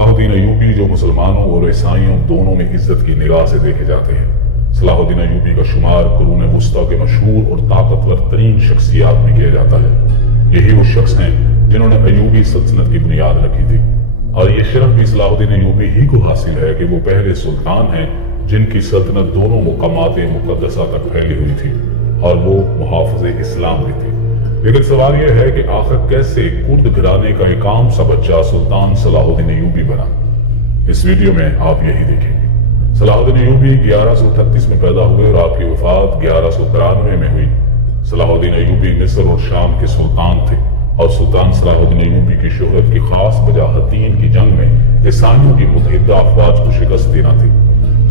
صلاح الدین ایوبی جو مسلمانوں اور عیسائیوں دونوں میں عزت کی نگاہ سے دیکھے جاتے ہیں۔ صلاح الدین ایوبی کا شمار قرون وسطیٰ کے مشہور اور طاقتور ترین شخصیات میں کیا جاتا ہے۔ یہی وہ شخص ہیں جنہوں نے ایوبی سلطنت کی بنیاد رکھی تھی، اور یہ شرف بھی صلاح الدین ایوبی ہی کو حاصل ہے کہ وہ پہلے سلطان ہیں جن کی سلطنت دونوں مقامات مقدسہ تک پھیلی ہوئی تھی، اور وہ محافظ اسلام بھی تھے۔ لیکن سوال یہ ہے کہ آخر کیسے کرد گھرانے کا ایک عام سا بچہ سلطان صلاح الدین ایوبی بنا؟ اس ویڈیو میں آپ یہی دیکھیں گے۔ صلاح الدین ایوبی 1138 میں پیدا ہوئے اور آپ کی وفات 1193 میں ہوئی۔ صلاح الدین ایوبی مصر اور شام کے سلطان تھے، اور سلطان صلاح الدین ایوبی کی شہرت کی خاص وجہ حطین کی جنگ میں عیسائیوں کی متحدہ افواج کو شکست دینا تھی۔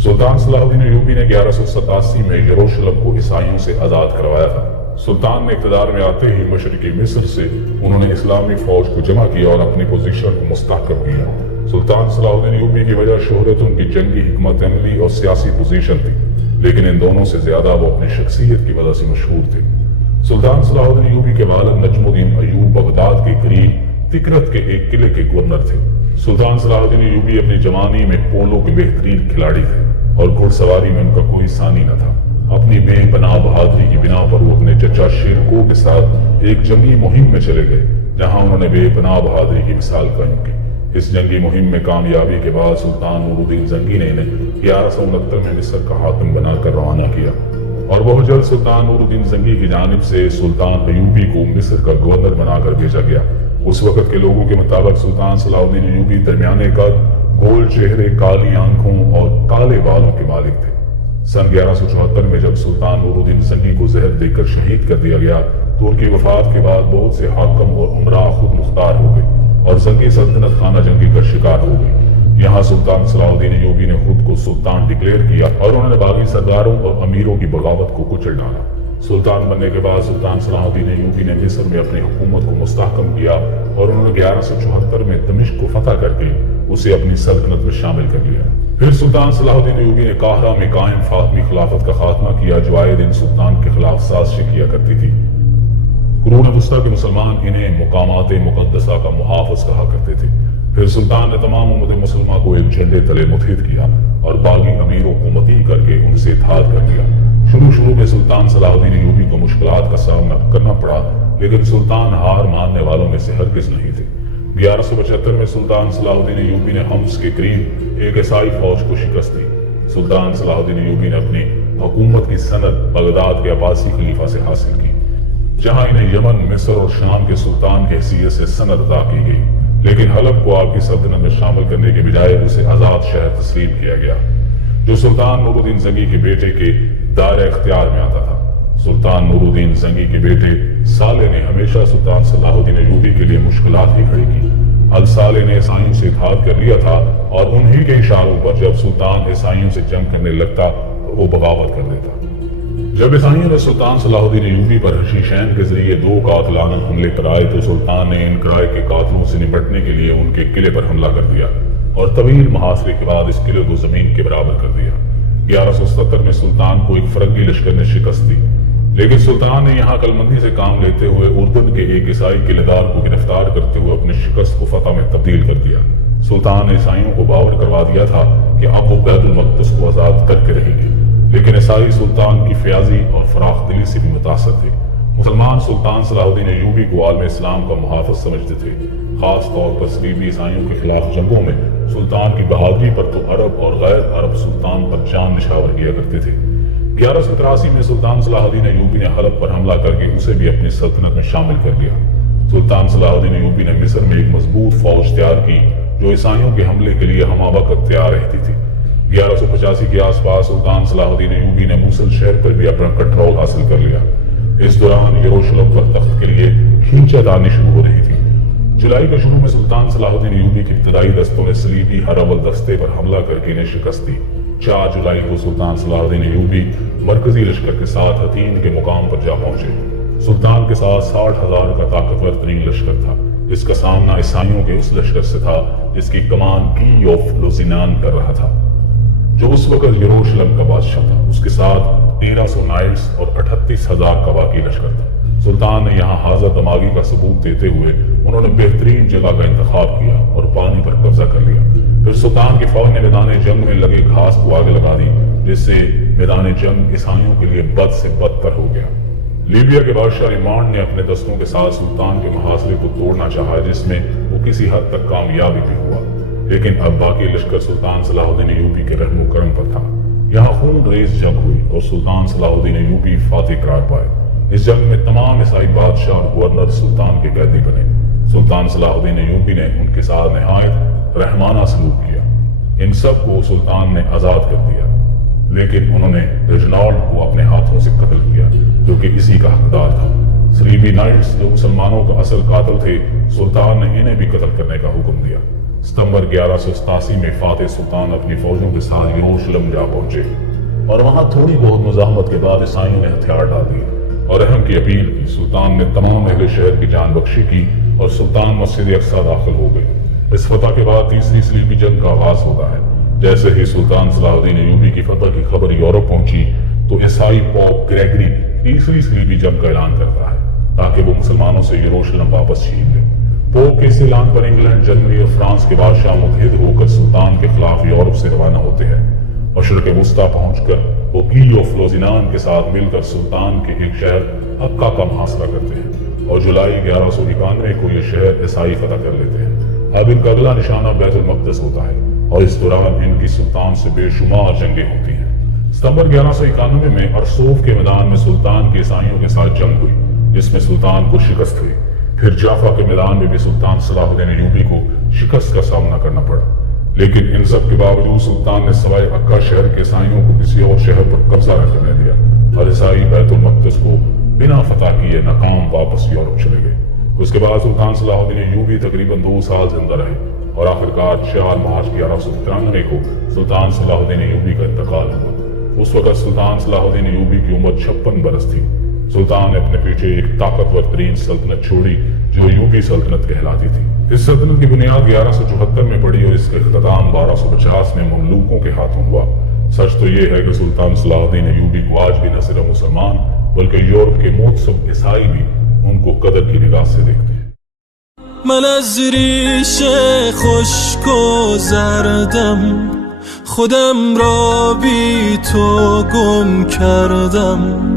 سلطان صلاح الدین ایوبی نے 1187 میں یروشلم کو عیسائیوں سے آزاد کروایا تھا۔ سلطان نے اقتدار میں آتے ہی مشرقی مصر سے انہوں نے اسلامی فوج کو جمع کیا اور اپنی پوزیشن کو مستحکم کیا۔ سلطان صلاح الدین ایوبی کی وجہ شہرت ان کی جنگی حکمت عملی اور سیاسی پوزیشن تھی، لیکن ان دونوں سے زیادہ وہ اپنی شخصیت کی وجہ سے مشہور تھے۔ سلطان صلاح الدین ایوبی کے والد نجم الدین ایوب بغداد کے قریب تکرت کے ایک قلعے کے گورنر تھے۔ سلطان صلاح الدین ایوبی اپنی جوانی میں پولو کے بہترین کھلاڑی تھے، اور گھڑ سواری میں ان کا کوئی ثانی نہ تھا۔ اپنی بے پناہ بہادری کی بنا پر وہ اپنے چچا شیرکو کے ساتھ ایک جنگی مہم میں چلے گئے، جہاں انہوں نے بے پناہ بہادری کی مثال قائم کی۔ اس جنگی مہم میں کامیابی کے بعد سلطان نور الدین زنگی نے انہیں 1169 میں مصر کا حاکم بنا کر روانہ کیا، اور بہت جلد سلطان نور الدین زنگی کی جانب سے سلطان ایوبی کو مصر کا گورنر بنا کر بھیجا گیا۔ اس وقت کے لوگوں کے مطابق سلطان صلاح الدین ایوبی درمیانے قد، گول چہرے، کالی آنکھوں اور کالے بالوں کے مالک تھے۔ سن 1174 میں جب سلطان نور الدین زنگی کو زہر دے کر شہید کر دیا گیا تو ان کی وفات کے بعد بہت سے حاکم اور عمراء خود مختار ہو گئے، اور زنگی سلطنت خانہ جنگی کا شکار ہو گئی۔ یہاں سلطان صلاح الدین ایوبی نے خود کو سلطان ڈکلیئر کیا، اور انہوں نے باقی سرداروں اور امیروں کی بغاوت کو کچل ڈالا۔ سلطان بننے کے بعد سلطان صلاح الدین ایوبی نے مصر میں اپنی حکومت کو مستحکم کیا، اور انہوں نے 1174 میں دمشق کو فتح کر کے اسے اپنی سلطنت میں شامل کر لیا۔ پھر سلطان صلاح الدین ایوبی نے قاہرہ میں قائم فاطمی خلافت کا خاتمہ کیا، جو آئے دن سلطان کے خلاف سازشیں کیا کرتی تھی۔ قرون وسطیٰ کے مسلمان انہیں مقامات مقدسہ کا محافظ کہا کرتے تھے۔ پھر سلطان نے تمام امت مسلمہ کو ایک جھنڈے تلے متحد کیا، اور باغی امیروں کو مطیع کر کے ان سے اتحاد کر لیا۔ شروع میں سلطان صلاح الدین ایوبی کو مشکلات کا سامنا کرنا پڑا، لیکن سلطان ہار ماننے والوں میں سے ہرگز نہیں تھے۔ 1175 میں سلطان صلاح الدین ایوبی نے حمص کے قریب ایک عیسائی فوج کو شکست دی۔ سلطان صلاح الدین ایوبی نے اپنی حکومت کی سند بغداد کے عباسی خلیفہ سے حاصل کی، جہاں انہیں یمن، مصر اور شام کے سلطان کی حیثیت سے سند عطا کی گئی، لیکن حلب کو آپ کی سلطنت میں شامل کرنے کے بجائے اسے آزاد شہر تسلیم کیا گیا، جو سلطان نور الدین زنگی کے بیٹے کے دائرہ اختیار میں آتا تھا۔ سلطان نور الدین زنگی کے بیٹے صالح نے ہمیشہ سلطان صلاح الدین ایوبی کے لیے مشکلات ہی کھڑی کی۔ صالح نے عیسائیوں سے اتحاد کر لیا تھا، اور انہی کے اشاروں پر جب سلطان عیسائیوں سے جنگ کرنے لگتا وہ بغاوت کر دیتا۔ جب عیسائیوں نے سلطان صلاح الدین ایوبی پر حشیشین کے ذریعے 2 قاتلانہ حملے کرائے تو سلطان نے ان کرائے کے قاتلوں سے نپٹنے کے لیے ان کے قلعے پر حملہ کر دیا، اور طویل محاصرے کے بعد اس قلعے کو زمین کے برابر کر دیا۔ 1177 میں سلطان کو ایک فرنگی لشکر نے شکست دی، لیکن سلطان نے یہاں عقلمندی سے کام لیتے ہوئے اردن کے ایک عیسائی قلعےدار کو گرفتار کرتے ہوئے اپنی شکست کو فتح میں تبدیل کر دیا۔ سلطان نے عیسائیوں کو باور کروا دیا تھا کہ اب وہ بیت المقدس کو آزاد کر کے رہیں گے، لیکن عیسائی سلطان کی فیاضی اور فراخ دلی سے بھی متاثر تھے۔ مسلمان سلطان صلاح الدین ایوبی کو عالم اسلام کا محافظ سمجھتے تھے، خاص طور پر صلیبی عیسائیوں کے خلاف جنگوں میں سلطان کی بہادری پر تو عرب اور غیر عرب سلطان پر جان نشاور کیا کرتے تھے۔ 1183 میں سلطان صلاح الدین ایوبی نے حلب پر حملہ کر کے اسے بھی اپنی سلطنت میں شامل کر لیا۔ سلطان صلاح الدین ایوبی نے مصر میں ایک مضبوط فوج تیار کی جو عیسائیوں کے حملے کے لیے ہمہ وقت تیار رہتی تھی۔ 1185 کے آس پاس سلطان صلاح الدین ایوبی نے موصل شہر پر بھی اپنا کنٹرول حاصل کر لیا۔ اس دوران یروشلم پر تخت کے لیے کھینچا دانی شروع ہو رہی تھی۔ جولائی کے شروع میں سلطان صلاح الدین ایوبی کی ابتدائی دستوں نے صلیبی ہراول دستے پر حملہ کر کے انہیں شکست دی۔ 4 جولائی کو سلطان صلاح الدین ایوبی مرکزی لشکر کے ساتھ حطین کے مقام پر جا پہنچے۔ سلطان کے ساتھ 60,000 کا طاقتور ترین لشکر تھا، جس کا سامنا عیسائیوں کے اس لشکر سے تھا جس کی کمان کی آف لوزینان کر رہا تھا، جو اس وقت یروشلم کا بادشاہ تھا۔ اس کے ساتھ 1300 نائٹس اور 38,000 کا باقی لشکر تھا۔ سلطان نے یہاں حاضر دماغی کا ثبوت دیتے ہوئے انہوں نے بہترین جگہ کا انتخاب کیا اور پانی پر قبضہ کر لیا۔ فوج نے میدان جنگ میں لگے گھاس کو آگ لگا دی، جس سے میدان جنگ عیسائیوں کے لیے بد سے بدتر ہو گیا۔ لیبیا کے بادشاہ ریمانڈ نے اپنے دستوں کے ساتھ سلطان کے محاصرے کو توڑنا چاہا، جس میں وہ کسی حد تک کامیابی بھی ہوا، لیکن اب باقی لشکر سلطان صلاح الدین ایوبی کے رحم و کرم پر تھا۔ یہاں خون ریز جنگ ہوئی اور سلطان صلاح الدین ایوبی فاتح قرار پائے۔ اس جنگ میں تمام عیسائی بادشاہ اور گورنر سلطان کے قیدی بنے۔ سلطان صلاح الدین ایوبی نے ان کے ساتھ نہایت رحمانہ سلوک کیا۔ ان سب کو سلطان نے آزاد کر دیا، لیکن انہوں نے ریجنالڈ کو اپنے ہاتھوں سے قتل کیا، جو کہ اسی کا حقدار تھا۔ سلیبی نائٹس جو مسلمانوں کا اصل قاتل تھے، سلطان نے انہیں بھی قتل کرنے کا حکم دیا۔ ستمبر 1187 میں فاتح سلطان اپنی فوجوں کے ساتھ یروشلم جا پہنچے اور وہاں تھوڑی بہت مزاحمت کے بعد عیسائیوں نے ہتھیار ڈال دیے اور رحم کی اپیل کی۔ سلطان نے تمام اہل شہر کی جان بخشی کی اور سلطان مسجد اقصی داخل ہو گئے۔ اس فتح کے بعد تیسری صلیبی جنگ کا آغاز ہوتا ہے۔ جیسے ہی سلطان صلاح الدین ایوبی کی فتح کی خبر یورپ پہنچی تو عیسائی پوپ گریگری تیسری صلیبی جنگ کا اعلان کرتا ہے تاکہ وہ مسلمانوں سے یروشلم واپس چھین لے۔ پوپ کے اس اعلان پر انگلینڈ، جرمنی اور فرانس کے بادشاہ متحد ہو کر سلطان کے خلاف یورپ سے روانہ ہوتے ہیں۔ مشرق وسطیٰ پہنچ کر وہ گیو فلوزینان کے ساتھ مل کر سلطان کے ایک شہر عکا کا محاصرہ کرتے ہیں اور جولائی 1191 کو یہ شہر عیسائی فتح کر لیتے ہیں۔ اب ان کا اگلا نشانہ بیت المقدس ہوتا ہے اور اس دوران ان کی سلطان سے بے شمار جنگیں ہوتی ہیں۔ ستمبر 1191 میں ارسوف کے میدان میں سلطان کے عیسائیوں کے ساتھ جنگ ہوئی، جس میں سلطان کو شکست ہوئی۔ پھر جافا کے میدان میں بھی سلطان صلاح الدین ایوبی کو شکست کا سامنا کرنا پڑا، لیکن ان سب کے باوجود سلطان نے سوائے عکا شہر کے عیسائیوں کو کسی اور شہر پر قبضہ نہ کرنے دیا اور عیسائی بیت المقدس کو بنا فتح کیے ناکام واپس یورپ چلے گئے۔ اس کے بعد سلطان صلاح الدین ایوبی تقریباً 2 سال زندہ رہے اور آخرکار 4 مارچ 1193 کو سلطان صلاح الدین ایوبی کا انتقال ہوا۔ اس وقت سلطان صلاح الدین ایوبی کی عمر 56 برس تھی۔ سلطان نے اپنے پیچھے ایک طاقتور ترین سلطنت چھوڑی جو ایوبی سلطنت کہلاتی تھی۔ اس سلطنت کی بنیاد 1174 میں پڑی اور اس کا اختتام 1250 میں مملوکوں کے ہاتھوں ہوا۔ سچ تو یہ ہے کہ سلطان صلاح الدین ایوبی کو آج بھی نہ صرف مسلمان بلکہ یورپ کے معتصم عیسائی بھی ان کو قدر کی نگاہ سے دیکھتے ہیں۔ من از ریش خشک و زردم خودم را بی تو گم کردم